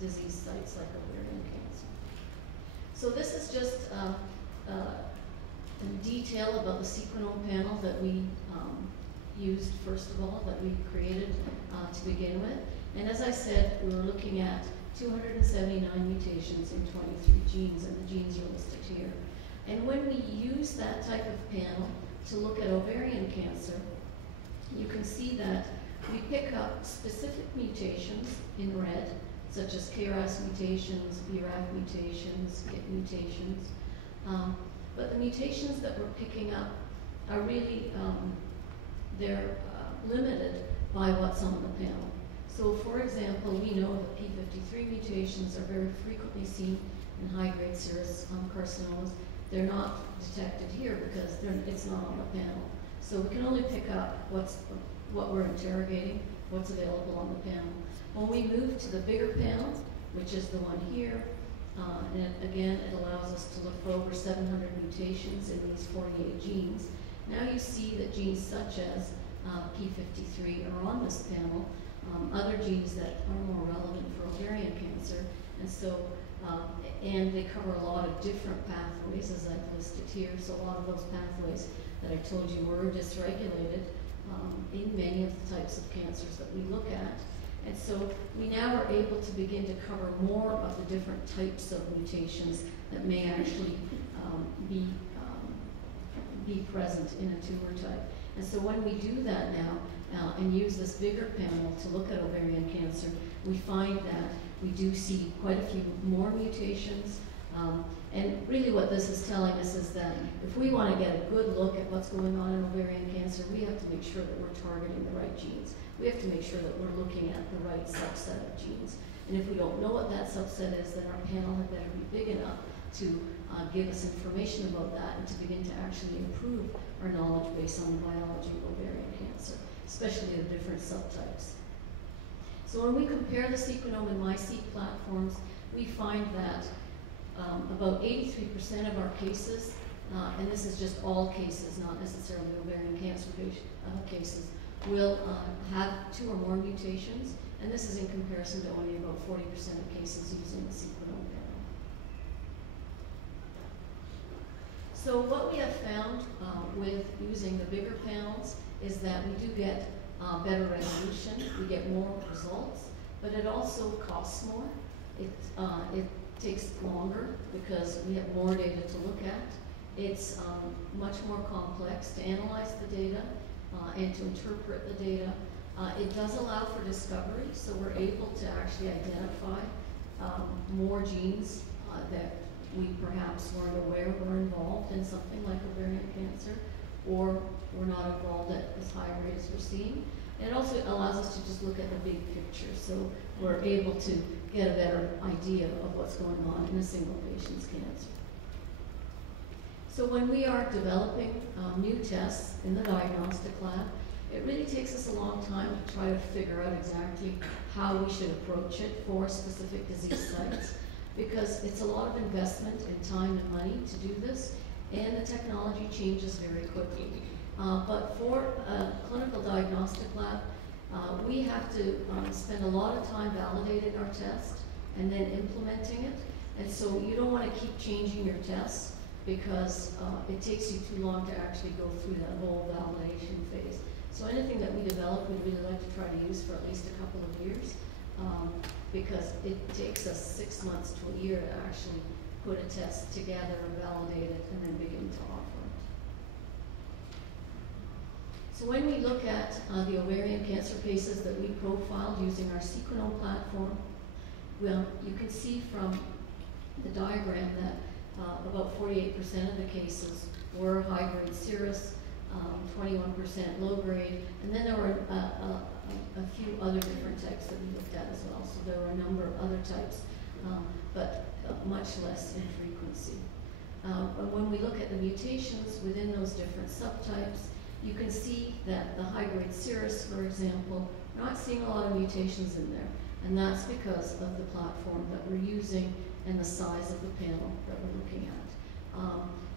disease sites like ovarian cancer. So this is just in detail about the sequenome panel that we used first of all, that we created to begin with. And as I said, we were looking at 279 mutations in 23 genes, and the genes are listed here. And when we use that type of panel to look at ovarian cancer, you can see that we pick up specific mutations in red, such as KRAS mutations, BRAF mutations, KIT mutations. But the mutations that we're picking up are really, they're limited by what's on the panel. So for example, we know that P53 mutations are very frequently seen in high-grade serous carcinomas. They're not detected here because it's not on the panel. So we can only pick up what we're interrogating, what's available on the panel. When we move to the bigger panel, which is the one here, and again, it allows us to look for over 700 mutations in these 48 genes. Now you see that genes such as P53 are on this panel, other genes that are more relevant for ovarian cancer, and so and they cover a lot of different pathways, as I've listed here. So a lot of those pathways that I told you were dysregulated in many of the types of cancers that we look at. And so we now are able to begin to cover more of the different types of mutations that may actually be present in a tumor type. And so when we do that now and use this bigger panel to look at ovarian cancer, we find that we do see quite a few more mutations. And really what this is telling us is that if we want to get a good look at what's going on in ovarian cancer, we have to make sure that we're targeting the right genes. We have to make sure that we're looking at the right subset of genes. And if we don't know what that subset is, then our panel had better be big enough to give us information about that and to begin to actually improve our knowledge based on the biology of ovarian cancer, especially the different subtypes. So when we compare the Sequenome and MiSeq platforms, we find that about 83% of our cases, and this is just all cases, not necessarily ovarian cancer cases, will have 2 or more mutations, and this is in comparison to only about 40% of cases using the Sequenome panel. So what we have found with using the bigger panels is that we do get better resolution, we get more results, but it also costs more. It takes longer because we have more data to look at. It's much more complex to analyze the data and to interpret the data. It does allow for discovery, so we're able to actually identify more genes that we perhaps weren't aware were involved in something like ovarian cancer, or were not involved at as high a rate as we're seeing. And it also allows us to just look at the big picture, so we're able to get a better idea of what's going on in a single patient's cancer. So when we are developing new tests in the diagnostic lab, it really takes us a long time to try to figure out exactly how we should approach it for specific disease sites, because it's a lot of investment in time and money to do this, and the technology changes very quickly. But for a clinical diagnostic lab, we have to spend a lot of time validating our test and then implementing it. And so you don't want to keep changing your tests because it takes you too long to actually go through that whole validation phase. So anything that we develop, we'd really like to try to use for at least a couple of years because it takes us 6 months to a year to actually put a test together and validate it and then begin to offer it. So when we look at the ovarian cancer cases that we profiled using our Sequenome platform, well, you can see from the diagram that about 48% of the cases were high-grade serous, 21% low-grade, and then there were a few other different types that we looked at as well. So there were a number of other types, but much less in frequency. But when we look at the mutations within those different subtypes, you can see that the high-grade serous, for example, we're not seeing a lot of mutations in there, and that's because of the platform that we're using and the size of the panel that we're looking at.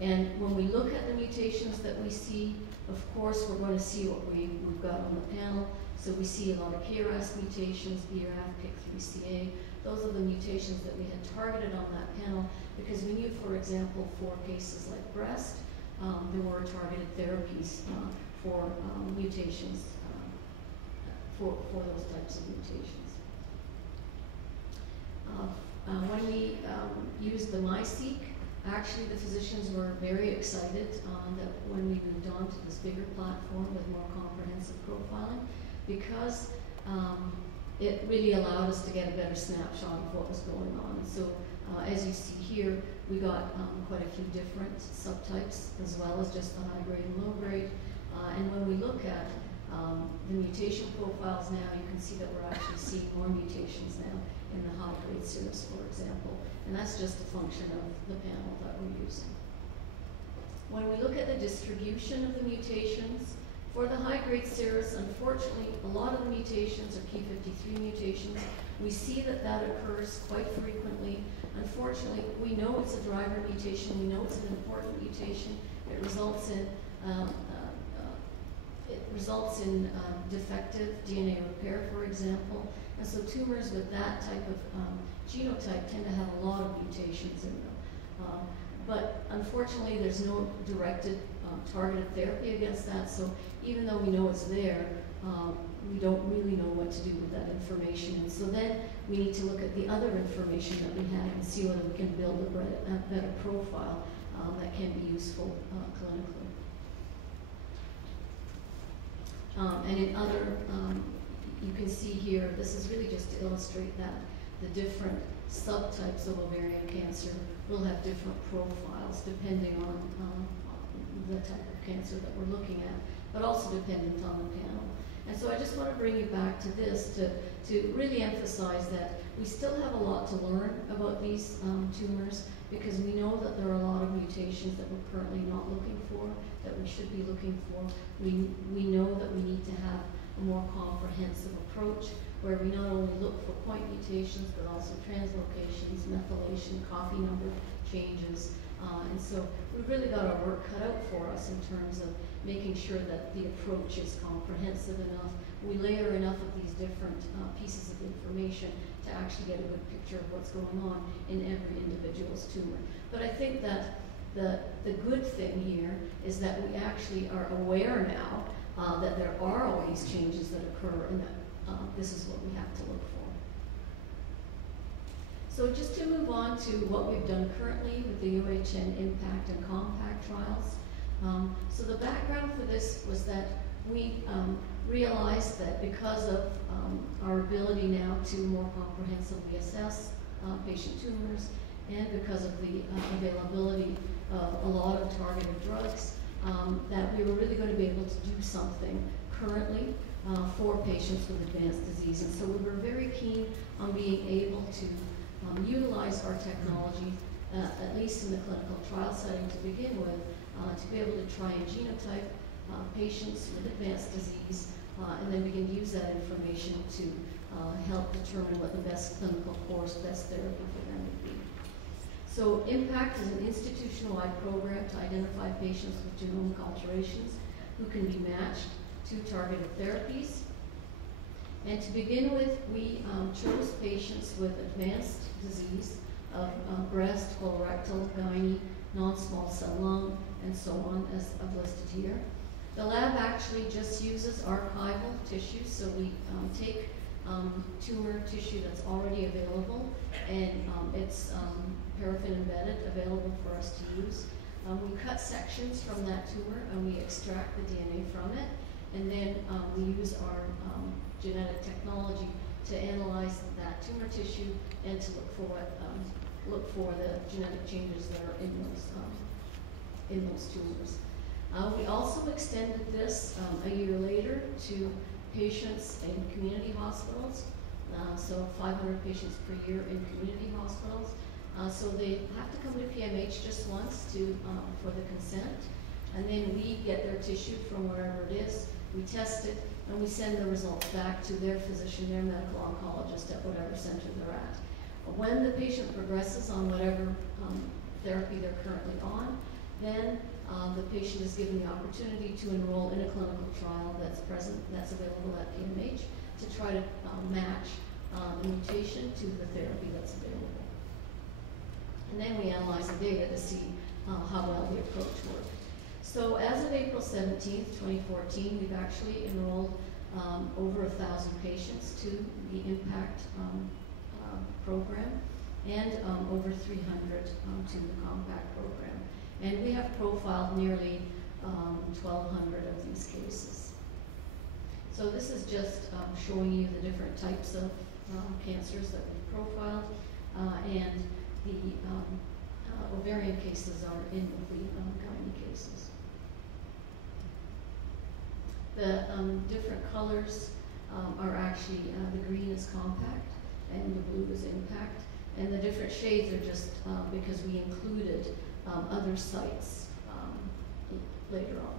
And when we look at the mutations that we see, of course, we're going to see what we've got on the panel. So we see a lot of KRAS mutations, BRAF, PIK3CA, those are the mutations that we had targeted on that panel because we knew, for example, for cases like breast, there were targeted therapies for mutations, for those types of mutations. When we used the MySeq, actually the physicians were very excited that when we moved on to this bigger platform with more comprehensive profiling, because it really allowed us to get a better snapshot of what was going on. And so as you see here, we got quite a few different subtypes as well as just the high grade and low grade. And when we look at the mutation profiles now, you can see that we're actually seeing more mutations now in the high grade serous, for example. And that's just a function of the panel that we're using. When we look at the distribution of the mutations, for the high-grade serous, unfortunately, a lot of the mutations are P53 mutations. We see that that occurs quite frequently. Unfortunately, we know it's a driver mutation. We know it's an important mutation. It results in defective DNA repair, for example. And so tumors with that type of genotype tend to have a lot of mutations in them. But unfortunately, there's no directed targeted therapy against that. So even though we know it's there, we don't really know what to do with that information. And so then we need to look at the other information that we have and see whether we can build a better profile that can be useful clinically. And in other, you can see here, this is really just to illustrate that the different subtypes of ovarian cancer will have different profiles depending on the type of cancer that we're looking at, but also dependent on the panel. And so I just want to bring you back to this to really emphasize that we still have a lot to learn about these tumors because we know that there are a lot of mutations that we're currently not looking for, that we should be looking for. We know that we need to have a more comprehensive approach where we not only look for point mutations, but also translocations, methylation, copy number changes. And so we've really got our work cut out for us in terms of making sure that the approach is comprehensive enough. We layer enough of these different pieces of information to actually get a good picture of what's going on in every individual's tumor. But I think that the good thing here is that we actually are aware now that there are always changes that occur and that this is what we have to look for. So just to move on to what we've done currently with the UHN Impact and Compact trials. So the background for this was that we realized that because of our ability now to more comprehensively assess patient tumors and because of the availability of a lot of targeted drugs, that we were really going to be able to do something currently for patients with advanced disease. And so we were very keen on being able to utilize our technology, at least in the clinical trial setting to begin with, to be able to try and genotype patients with advanced disease, and then we can use that information to help determine what the best clinical course, best therapy for them would be. So IMPACT is an institutional-wide program to identify patients with genomic alterations who can be matched to targeted therapies. And to begin with, we chose patients with advanced disease of breast, colorectal, gynae, non-small cell lung, and so on, as I've listed here. The lab actually just uses archival tissue, so we take tumor tissue that's already available, and it's paraffin embedded, available for us to use. We cut sections from that tumor and we extract the DNA from it, and then we use our genetic technology to analyze that tumor tissue and to look for the genetic changes that are in those tumors. We also extended this a year later to patients in community hospitals, so 500 patients per year in community hospitals. So they have to come to PMH just once for the consent, and then we get their tissue from wherever it is, we test it, and we send the results back to their physician, their medical oncologist at whatever center they're at. When the patient progresses on whatever therapy they're currently on, then the patient is given the opportunity to enroll in a clinical trial that's available at PMH to try to match the mutation to the therapy that's available. And then we analyze the data to see how well the approach worked. So as of April 17th, 2014, we've actually enrolled over 1,000 patients to the IMPACT program and over 300 to the COMPACT program. And we have profiled nearly 1,200 of these cases. So this is just showing you the different types of cancers that we've profiled, and the ovarian cases are in the gynae cases. The different colors are actually, the green is COMPACT and the blue is IMPACT, and the different shades are just because we included other sites later on.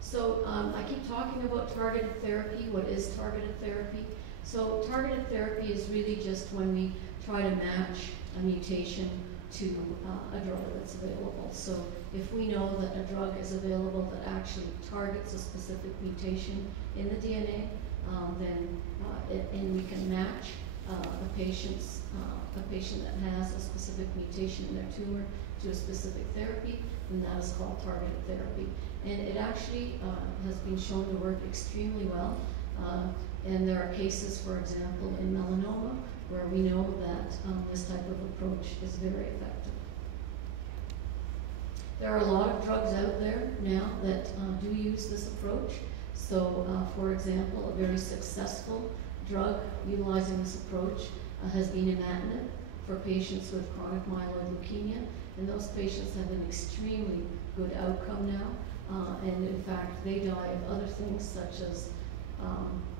So I keep talking about targeted therapy. What is targeted therapy? So targeted therapy is really just when we try to match a mutation to a drug that's available. So if we know that a drug is available that actually targets a specific mutation in the DNA, and we can match a patient that has a specific mutation in their tumor to a specific therapy, then that is called targeted therapy. And it actually has been shown to work extremely well. And there are cases, for example, in melanoma, where we know that this type of approach is very effective. There are a lot of drugs out there now that do use this approach. So, for example, a very successful drug utilizing this approach has been imatinib for patients with chronic myeloid leukemia, and those patients have an extremely good outcome now, and in fact they die of other things such as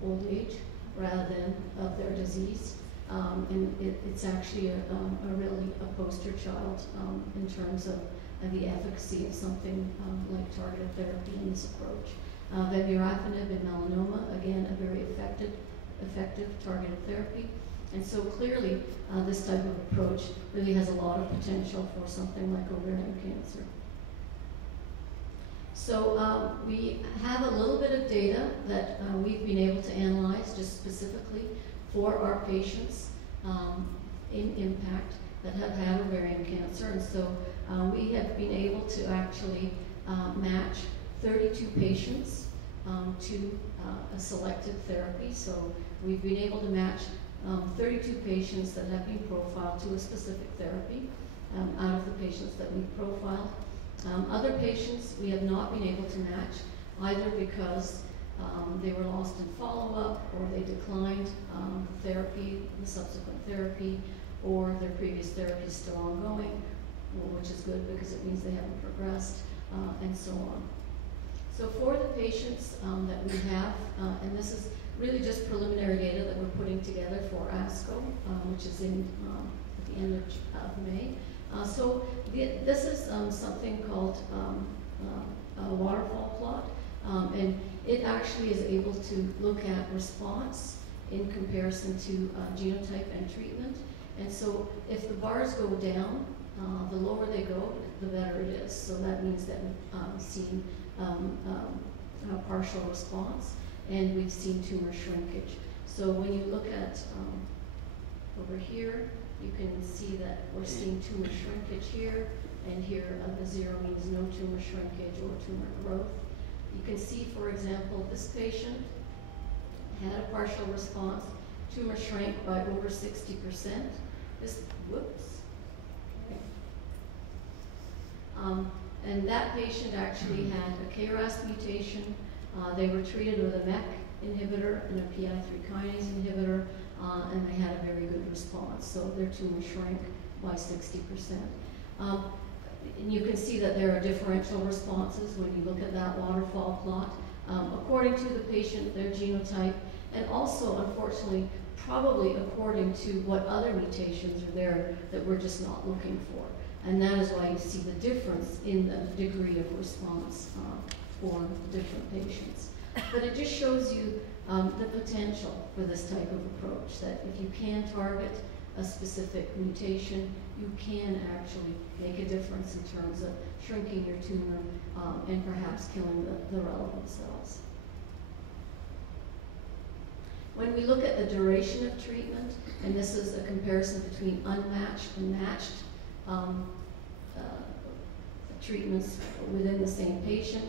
old age rather than of their disease. And it's actually really a poster child in terms of the efficacy of something like targeted therapy in this approach. Vemurafenib in melanoma, again, a very effective targeted therapy. And so clearly, this type of approach really has a lot of potential for something like ovarian cancer. So we have a little bit of data that we've been able to analyze just specifically for our patients in IMPACT that have had ovarian cancer. And so we have been able to actually match 32 patients to a selected therapy. So we've been able to match 32 patients that have been profiled to a specific therapy out of the patients that we've profiled. Other patients we have not been able to match, either because they were lost in follow-up, or they declined therapy, the subsequent therapy, or their previous therapy is still ongoing, which is good because it means they haven't progressed, and so on. So for the patients that we have, and this is really just preliminary data that we're putting together for ASCO, which is in at the end of May. So this is something called a waterfall plot, and it actually is able to look at response in comparison to genotype and treatment. And so if the bars go down, the lower they go, the better it is. So that means that we've seen a partial response, and we've seen tumor shrinkage. So when you look at over here, you can see that we're seeing tumor shrinkage here, and here the 0 means no tumor shrinkage or tumor growth. You can see, for example, this patient had a partial response. Tumor shrank by over 60%. This, whoops. And that patient actually had a KRAS mutation. They were treated with a MEK inhibitor and a PI3 kinase inhibitor, and they had a very good response. So their tumor shrank by 60%. And you can see that there are differential responses when you look at that waterfall plot, according to the patient, their genotype, and also, unfortunately, probably according to what other mutations are there that we're just not looking for. And that is why you see the difference in the degree of response for different patients. But it just shows you the potential for this type of approach, that if you can target a specific mutation, you can actually make a difference in terms of shrinking your tumor and perhaps killing the relevant cells. When we look at the duration of treatment, and this is a comparison between unmatched and matched treatments within the same patient,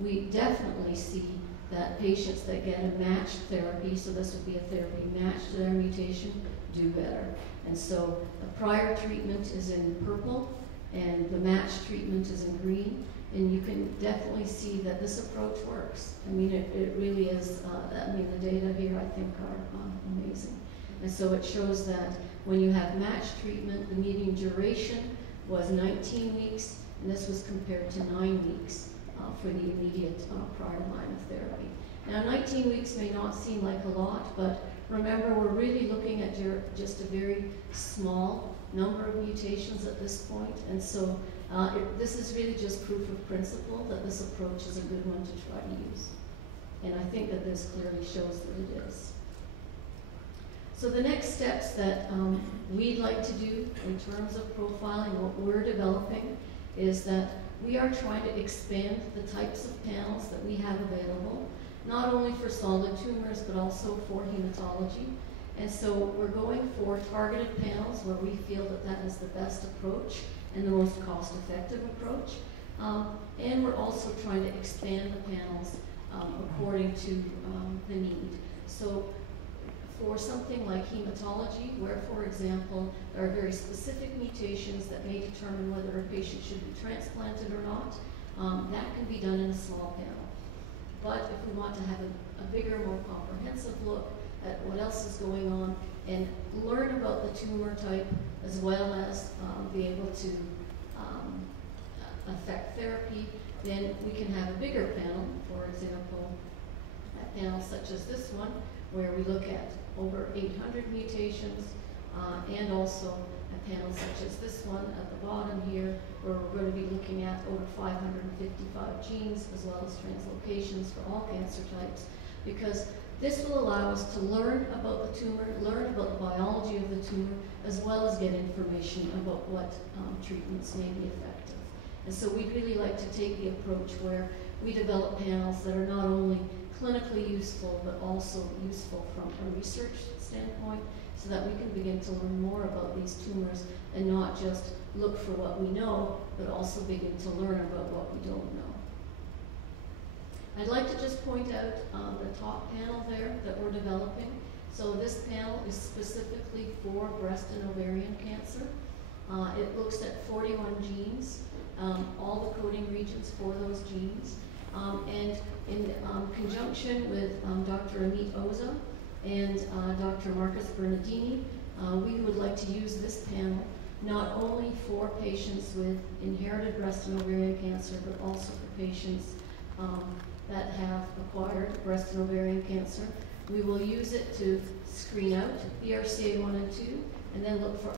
we definitely see that patients that get a matched therapy, so this would be a therapy matched to their mutation, do better. And so the prior treatment is in purple, and the matched treatment is in green, and you can definitely see that this approach works. I mean, it really is, I mean, the data here I think are amazing. And so it shows that when you have matched treatment, the median duration was 19 weeks, and this was compared to 9 weeks for the immediate prior line of therapy. Now, 19 weeks may not seem like a lot, but remember, we're really looking at just a very small number of mutations at this point, and so this is really just proof of principle that this approach is a good one to try to use. And I think that this clearly shows that it is. So the next steps that we'd like to do in terms of profiling, what we're developing, is that we are trying to expand the types of panels that we have available, not only for solid tumors, but also for hematology. And so we're going for targeted panels where we feel that that is the best approach and the most cost-effective approach. And we're also trying to expand the panels according to the need. So for something like hematology, where, for example, there are very specific mutations that may determine whether a patient should be transplanted or not, that can be done in a small panel. But if we want to have a bigger, more comprehensive look at what else is going on and learn about the tumor type, as well as be able to affect therapy, then we can have a bigger panel, for example, a panel such as this one, where we look at over 800 mutations, and also a panel such as this one at the bottom here, where we're going to be looking at over 555 genes, as well as translocations for all cancer types, because this will allow us to learn about the tumor, learn about the biology of the tumor, as well as get information about what treatments may be effective. And so we'd really like to take the approach where we develop panels that are not only clinically useful, but also useful from a research standpoint, so that we can begin to learn more about these tumors and not just look for what we know, but also begin to learn about what we don't know. I'd like to just point out the top panel there that we're developing. So this panel is specifically for breast and ovarian cancer. It looks at 41 genes, all the coding regions for those genes. And in conjunction with Dr. Amit Oza and Dr. Marcus Bernardini, we would like to use this panel not only for patients with inherited breast and ovarian cancer, but also for patients that have acquired breast and ovarian cancer. We will use it to screen out BRCA1 and 2, and then look for